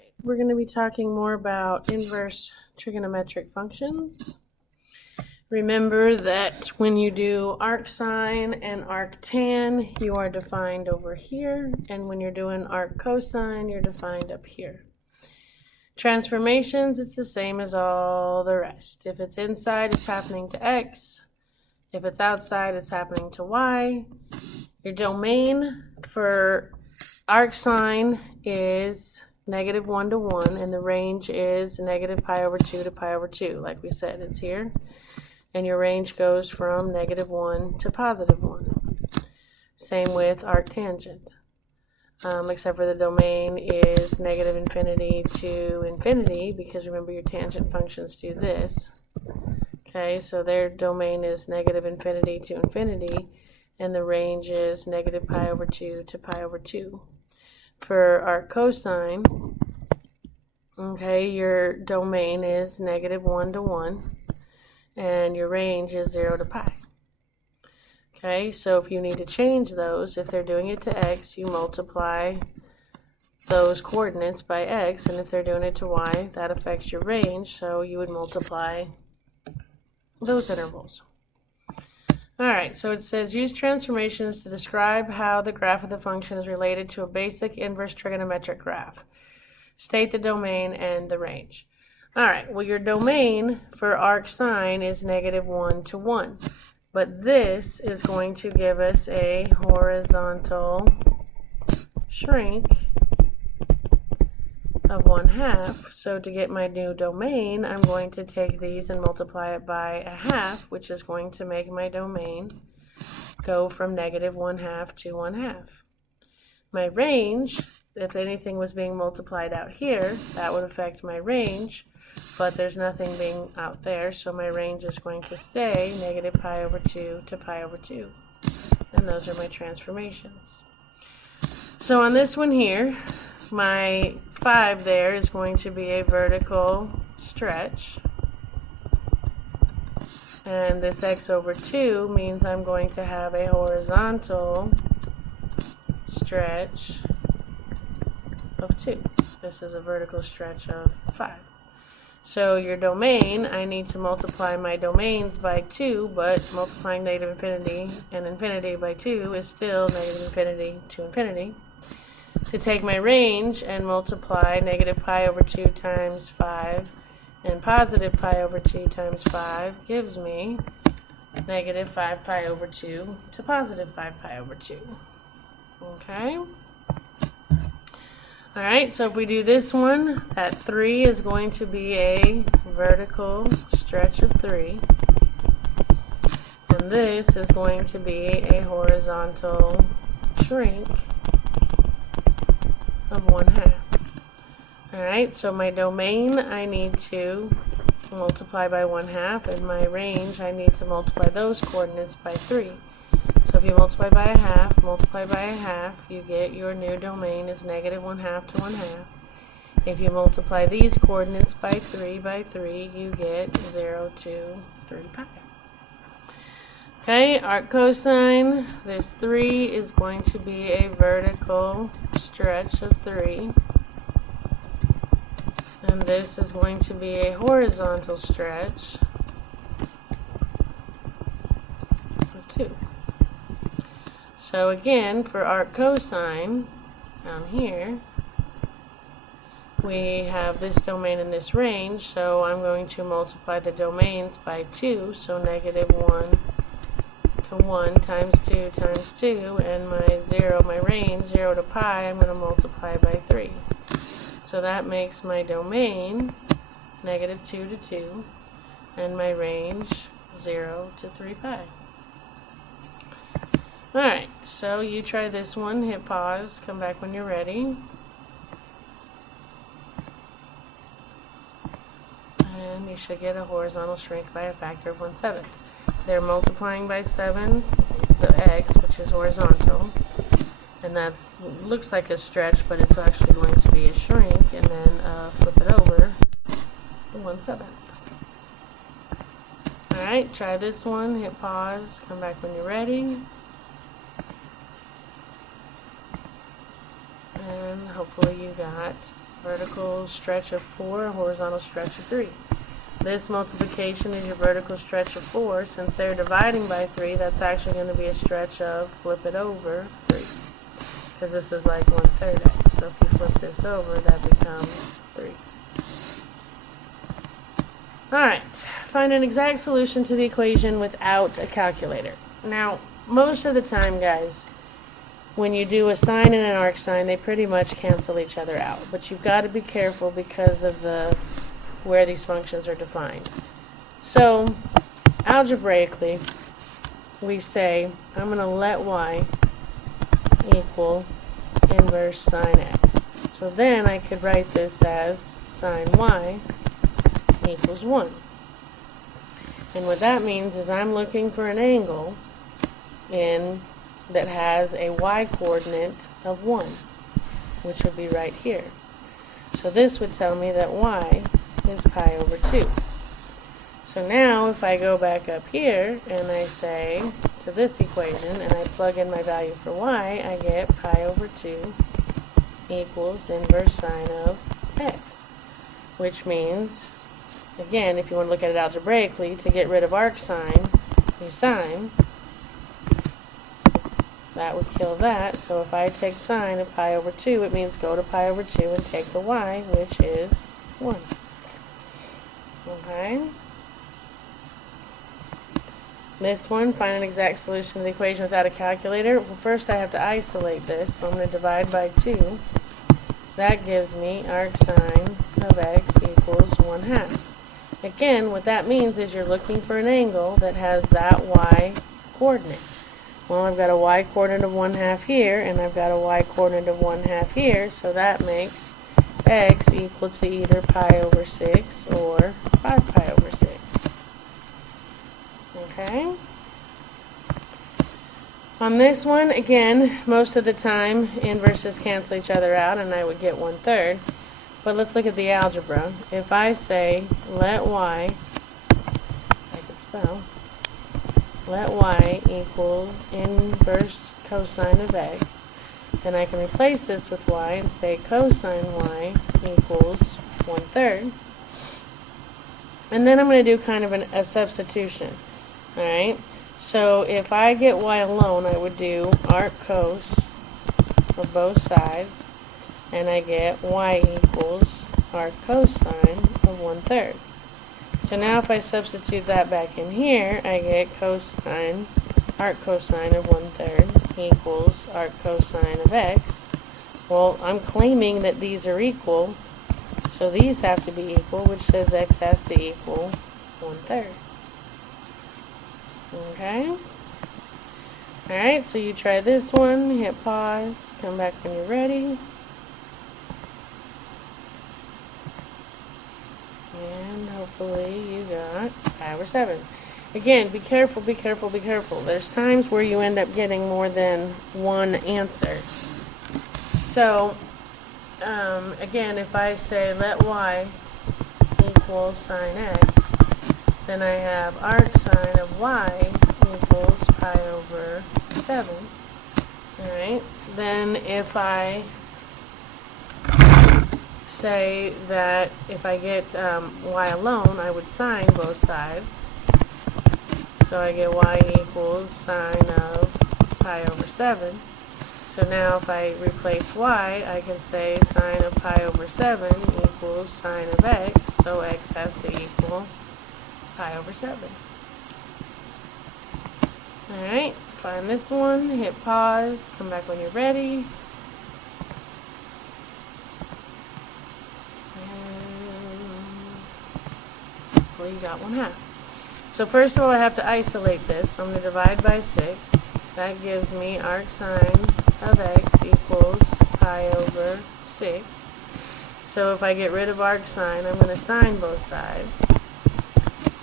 Alright, we're going to be talking more about inverse trigonometric functions. Remember that when you do arcsine and arctan, you are defined over here, and when you're doing arccosine, you're defined up here. Transformations, it's the same as all the rest. If it's inside, it's happening to x. If it's outside, it's happening to y. Your domain for arcsine is -1 to 1, and the range is -pi/2 to pi/2. Like we said, it's here. And your range goes from -1 to +1. Same with arctangent. Except for the domain is -infinity to infinity, because remember your tangent functions do this. Okay, so their domain is -infinity to infinity, and the range is -pi/2 to pi/2. For arccosine, okay, your domain is -1 to 1, and your range is 0 to pi. Okay, so if you need to change those, if they're doing it to x, you multiply those coordinates by x, and if they're doing it to y, that affects your range, so you would multiply those intervals. Alright, so it says use transformations to describe how the graph of the function is related to a basic inverse trigonometric graph. State the domain and the range. Alright, well, your domain for arcsine is -1 to 1. But this is going to give us a horizontal shrink of 1/2. So to get my new domain, I'm going to take these and multiply it by 1/2, which is going to make my domain go from -1/2 to 1/2. My range, if anything was being multiplied out here, that would affect my range. But there's nothing being out there, so my range is going to stay -pi/2 to pi/2. And those are my transformations. So on this one here, my 5 there is going to be a vertical stretch. And this x/2 means I'm going to have a horizontal stretch of 2. This is a vertical stretch of 5. So your domain, I need to multiply my domains by 2, but multiplying -infinity and infinity by 2 is still -infinity to infinity. To take my range and multiply -pi/2 times 5 and +pi/2 times 5 gives me -5pi/2 to +5pi/2. Okay? Alright, so if we do this one, that 3 is going to be a vertical stretch of 3. And this is going to be a horizontal shrink of 1/2. Alright, so my domain I need to multiply by 1/2, and my range I need to multiply those coordinates by 3. So if you multiply by 1/2, multiply by 1/2, you get your new domain is -1/2 to 1/2. If you multiply these coordinates by 3, you get 0 to 3 pi. Okay, arccosine, this 3 is going to be a vertical stretch of 3. And this is going to be a horizontal stretch of 2. So again, for arccosine, down here, we have this domain and this range, so I'm going to multiply the domains by 2, so -1 to 1 times 2 times 2, and my range, 0 to pi, I'm going to multiply by 3. So that makes my domain -2 to 2, and my range 0 to 3 pi. Alright, so you try this one, hit pause, come back when you're ready. And you should get a horizontal shrink by a factor of 1/7. They're multiplying by 7, the x, which is horizontal. And that looks like a stretch, but it's actually going to be a shrink, and then flip it over to 1/7. Alright, try this one, hit pause, come back when you're ready. And hopefully you got vertical stretch of 4, horizontal stretch of 3. This multiplication is your vertical stretch of 4. Since they're dividing by 3, that's actually going to be a stretch of, flip it over, 3. Because this is like 1/3 x. So if you flip this over, that becomes 3. Alright, find an exact solution to the equation without a calculator. Now, most of the time, guys, when you do a sine and an arc sine, they pretty much cancel each other out. But you've got to be careful because of where these functions are defined. So, algebraically, we say, I'm going to let y equal inverse sine x. So then I could write this as sine y equals 1. And what that means is I'm looking for an angle that has a y-coordinate of 1, which would be right here. So this would tell me that y is pi over 2. So now if I go back up here and I say to this equation and I plug in my value for y, I get pi over 2 equals inverse sine of x, which means, again, if you want to look at it algebraically, to get rid of arc sine, you sine. That would kill that. So if I take sine of pi over 2, it means go to pi over 2 and take the y, which is 1. Okay? This one, find an exact solution to the equation without a calculator. Well, first I have to isolate this, so I'm going to divide by 2. That gives me arc sine of x equals 1/2. Again, what that means is you're looking for an angle that has that y coordinate. Well, I've got a y coordinate of 1/2 here, and I've got a y coordinate of 1/2 here, so that makes x equal to either pi over 6 or 5 pi over 6. Okay? On this one, again, most of the time, inverses cancel each other out, and I would get 1/3. But let's look at the algebra. If I say, let y, I could spell, let y equal inverse cosine of x, then I can replace this with y and say cosine y equals 1/3. And then I'm going to do kind of a substitution. Alright, so if I get y alone, I would do arc cos for both sides, and I get y equals arc cosine of 1/3. So now if I substitute that back in here, I get cosine, arc cosine of 1/3 equals arc cosine of x. Well, I'm claiming that these are equal, so these have to be equal, which says x has to equal 1/3. Okay? Alright, so you try this one, hit pause, come back when you're ready. And hopefully you got 5 or 7. Again, be careful, be careful, be careful. There's times where you end up getting more than one answer. So, again, if I say let y equal sine x, then I have arc sine of y equals pi over 7. Alright, then if I say that if I get y alone, I would sine both sides. So I get y equals sine of pi over 7. So now if I replace y, I can say sine of pi over 7 equals sine of x. So x has to equal pi over 7. Alright, find this one, hit pause, come back when you're ready. Well, you got 1/2. So first of all, I have to isolate this. So I'm going to divide by 6. That gives me arc sine of x equals pi over 6. So if I get rid of arc sine, I'm going to sine both sides.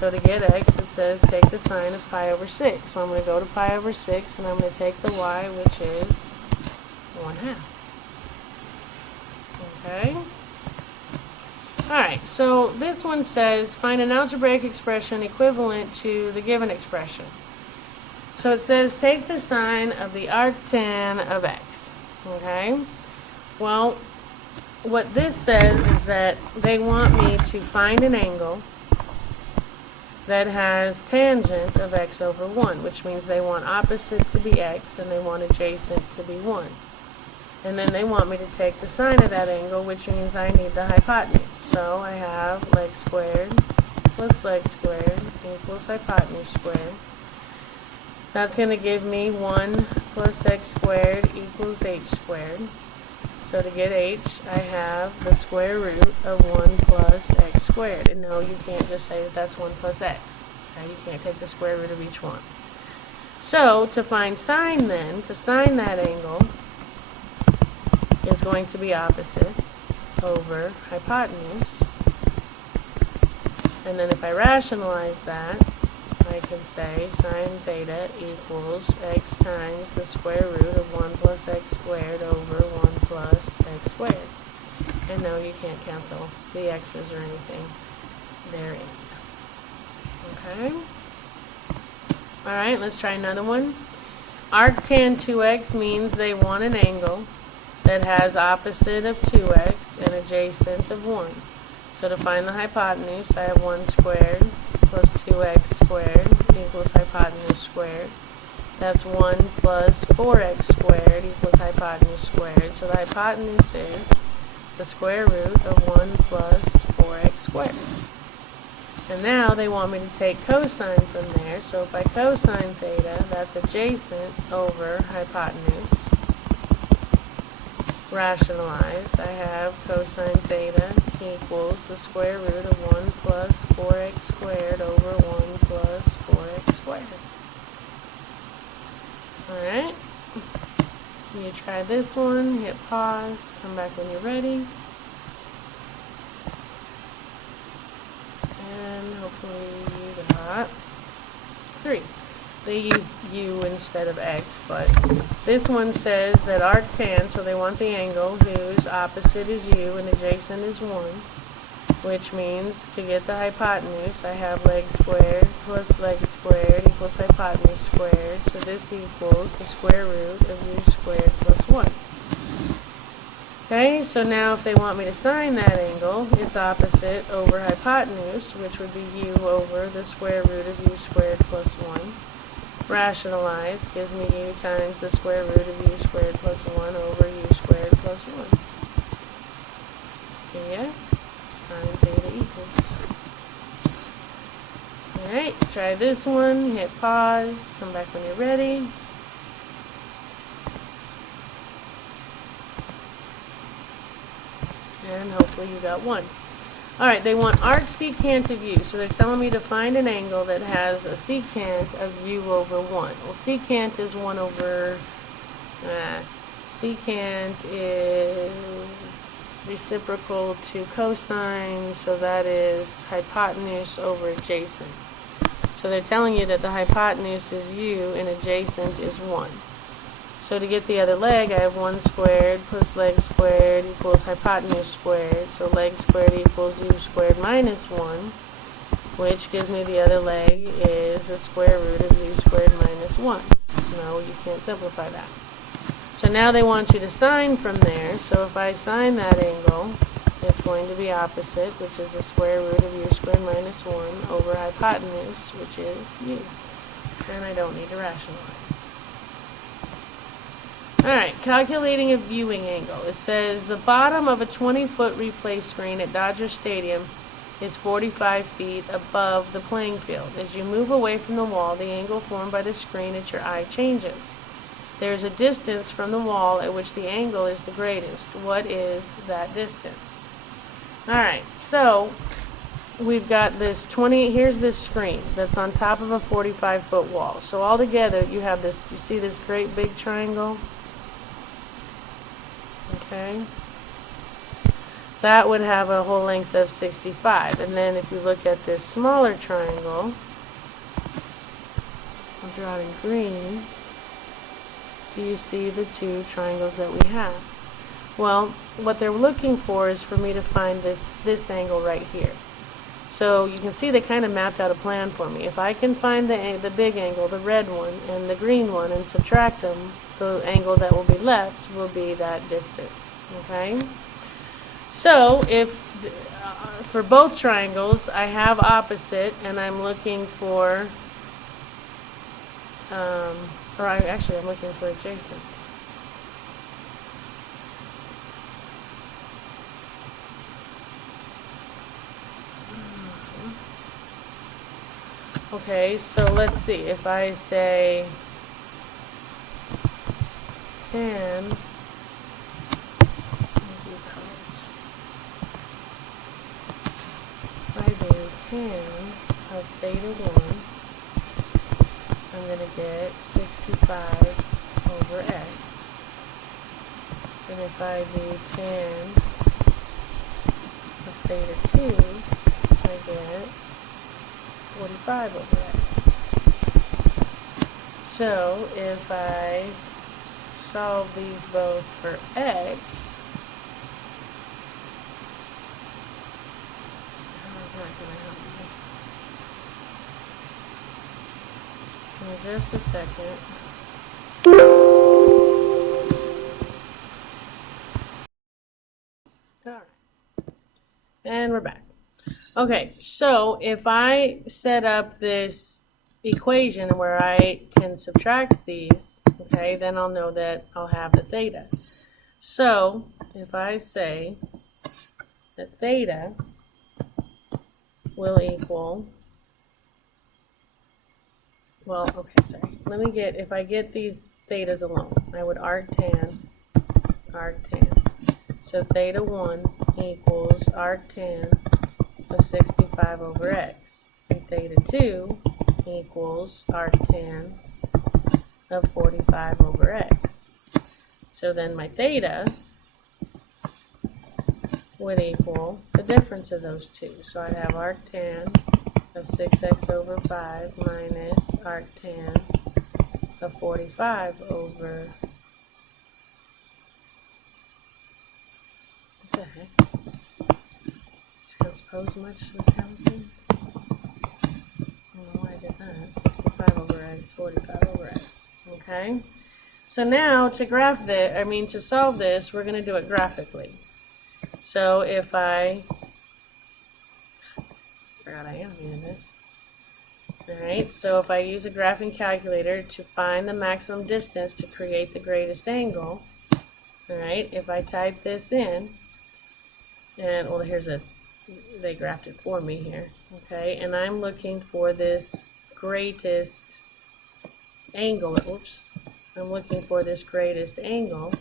So to get x, it says take the sine of pi over 6. So I'm going to go to pi over 6, and I'm going to take the y, which is 1/2. Okay? Alright, so this one says, find an algebraic expression equivalent to the given expression. So it says, take the sine of the arctan of x. Okay? Well, what this says is that they want me to find an angle that has tangent of x over 1, which means they want opposite to be x and they want adjacent to be 1. And then they want me to take the sine of that angle, which means I need the hypotenuse. So I have leg squared plus leg squared equals hypotenuse squared. That's going to give me 1 plus x squared equals h squared. So to get h, I have the square root of 1 plus x squared. And no, you can't just say that that's 1 plus x. Okay? You can't take the square root of each one. So to find sine then, to sine that angle, is going to be opposite over hypotenuse. And then if I rationalize that, I can say sine theta equals x times the square root of 1 plus x squared over 1 plus x squared. And no, you can't cancel the x's or anything therein. Okay? Alright, let's try another one. Arctan 2x means they want an angle that has opposite of 2x and adjacent of 1. So to find the hypotenuse, I have 1 squared plus 2x squared equals hypotenuse squared. That's 1 plus 4x squared equals hypotenuse squared. So the hypotenuse is the square root of 1 plus 4x squared. And now they want me to take cosine from there. So if I cosine theta, that's adjacent over hypotenuse. Rationalize, I have cosine theta equals the square root of 1 plus 4x squared over 1 plus 4x squared. Alright, you try this one, hit pause, come back when you're ready. And hopefully you got 3. They use u instead of x, but this one says that arctan, so they want the angle whose opposite is u and adjacent is 1, which means to get the hypotenuse, I have leg squared plus leg squared equals hypotenuse squared, so this equals the square root of u squared plus 1. Okay, so now if they want me to sine that angle, it's opposite over hypotenuse, which would be u over the square root of u squared plus 1. Rationalize gives me u times the square root of u squared plus 1 over u squared plus 1. Yeah, sine theta equals. Alright, try this one, hit pause, come back when you're ready. And hopefully you got 1. Alright, they want arcsecant of u, so they're telling me to find an angle that has a secant of u over 1. Well, secant is 1 over, secant is reciprocal to cosine, so that is hypotenuse over adjacent. So they're telling you that the hypotenuse is u and adjacent is 1. So to get the other leg, I have 1 squared plus leg squared equals hypotenuse squared. So leg squared equals u squared minus 1, which gives me the other leg is the square root of u squared minus 1. No, you can't simplify that. So now they want you to sine from there. So if I sine that angle, it's going to be opposite, which is the square root of u squared minus 1 over hypotenuse, which is u. And I don't need to rationalize. Alright, calculating a viewing angle. It says the bottom of a 20-foot replay screen at Dodger Stadium is 45 feet above the playing field. As you move away from the wall, the angle formed by the screen at your eye changes. There is a distance from the wall at which the angle is the greatest. What is that distance? Alright, so we've got this here's this screen that's on top of a 45-foot wall. So all together you have this, you see this great big triangle? Okay, that would have a whole length of 65. And then if you look at this smaller triangle, I'll draw it in green. Do you see the 2 triangles that we have? Well, what they're looking for is for me to find this angle right here. So you can see they kind of mapped out a plan for me. If I can find the big angle, the red one, and the green one, and subtract them, the angle that will be left will be that distance. Okay? So if for both triangles I have opposite and I'm looking for, I'm looking for adjacent. Okay, so let's see. If I say tan, if I do tan of theta 1, I'm going to get 65 over x. And if I do tan of theta 2, I get 45 over x. So if I solve these both for x, that's not going to help me. In just a second. Alright. And we're back. Okay, so if I set up this equation where I can subtract these, okay, then I'll know that I'll have the theta. So if I say that theta will equal, well, okay, sorry. If I get these thetas alone, I would arc tan. So theta 1 equals arc tan of 65 over x. And theta 2 equals arc tan of 45 over x. So then my theta would equal the difference of those two. So I'd have arc tan of 6x over 5 minus arc tan of 45 over, what the heck? Transpose much mechanically? I don't know why I did that. 65 over x, 45 over x. Okay? So now to to solve this, we're going to do it graphically. So if I forgot I animated this. Alright, so if I use a graphing calculator to find the maximum distance to create the greatest angle, alright, if I type this in, and well, they graphed it for me here, okay, and I'm looking for this greatest angle, I'm looking for this greatest angle,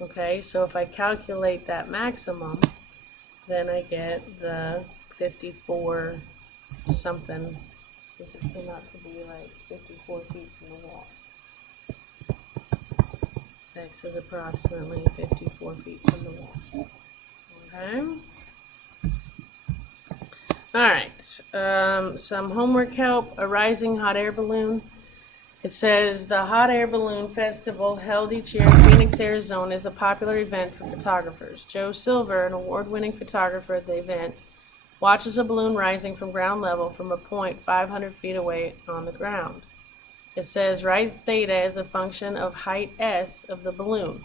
okay, so if I calculate that maximum, then I get the 54 something. This came out to be like 54 feet from the wall. X is approximately 54 feet from the wall. Okay. Alright. Some homework help. A rising hot air balloon. It says the Hot Air Balloon Festival held each year in Phoenix, Arizona is a popular event for photographers. Joe Silver, an award-winning photographer at the event, watches a balloon rising from ground level from a point 500 feet away on the ground. It says write theta as a function of height s of the balloon.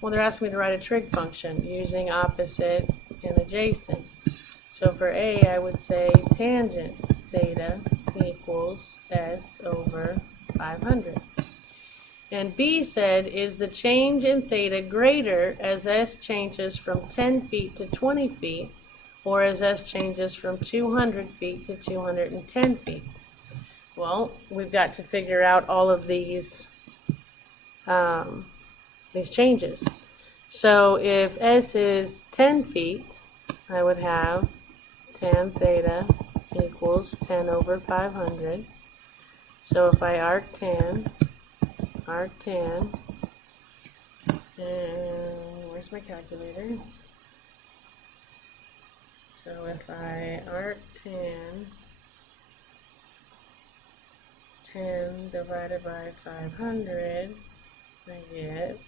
Well, they're asking me to write a trig function using opposite and adjacent. So for A, I would say tangent theta equals s over 500. And B said, is the change in theta greater as s changes from 10 feet to 20 feet, or as s changes from 200 feet to 210 feet? Well, we've got to figure out all of these changes. So if s is 10 feet, I would have tan theta equals 10 over 500. So if I arc tan, and where's my calculator? So if I arc tan, 10 divided by 500, I get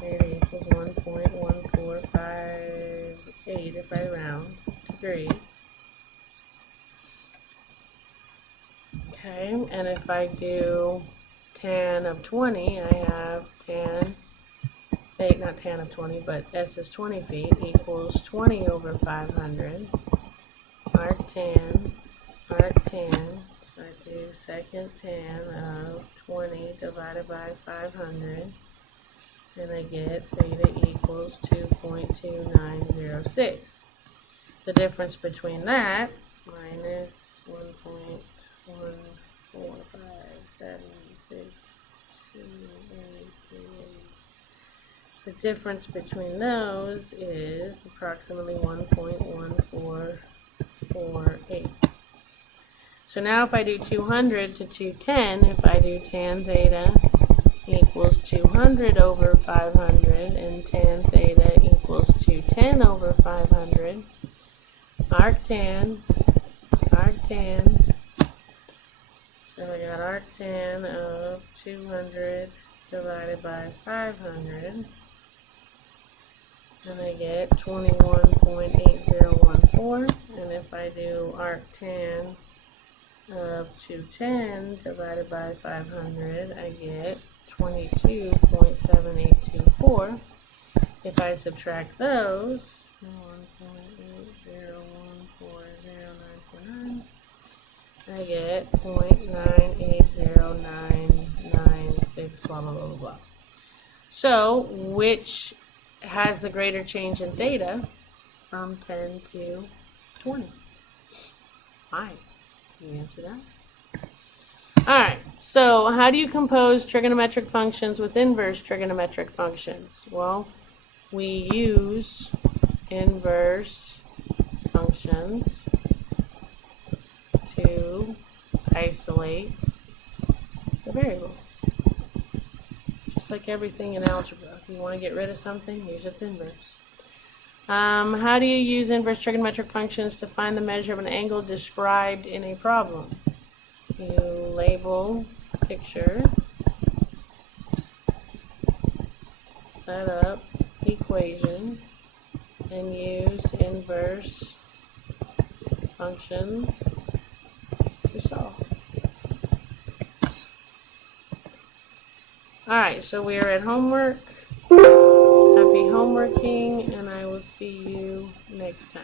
theta equals 1.1458 if I round degrees. Okay, and if I do tan of 20, I have tan not tan of 20, but S is 20 feet, equals 20 over 500. Arctan, so I do second tan of 20 divided by 500, and I get theta equals 2.2906. The difference between that minus 1.145762838. The difference between those is approximately 1.1448. So now if I do 200 to 210, if I do tan theta equals 200 over 500 and tan theta equals 210 over 500, arctan, so I got arctan of 200 divided by 500, and I get 21.8014, and if I do arctan of 210 divided by 500, I get 22.7824. If I subtract those, 1.801409949, I get 0.980996, blah, blah, blah, blah, blah. So, which has the greater change in theta from 10 to 20? Why? Can you answer that? Alright, so how do you compose trigonometric functions with inverse trigonometric functions? Well, we use inverse functions to isolate the variable. Just like everything in algebra. If you want to get rid of something, use its inverse. How do you use inverse trigonometric functions to find the measure of an angle described in a problem? You label picture, set up equation, and use inverse functions to solve. Alright, so we are at homework. Happy homeworking, and I will see you next time.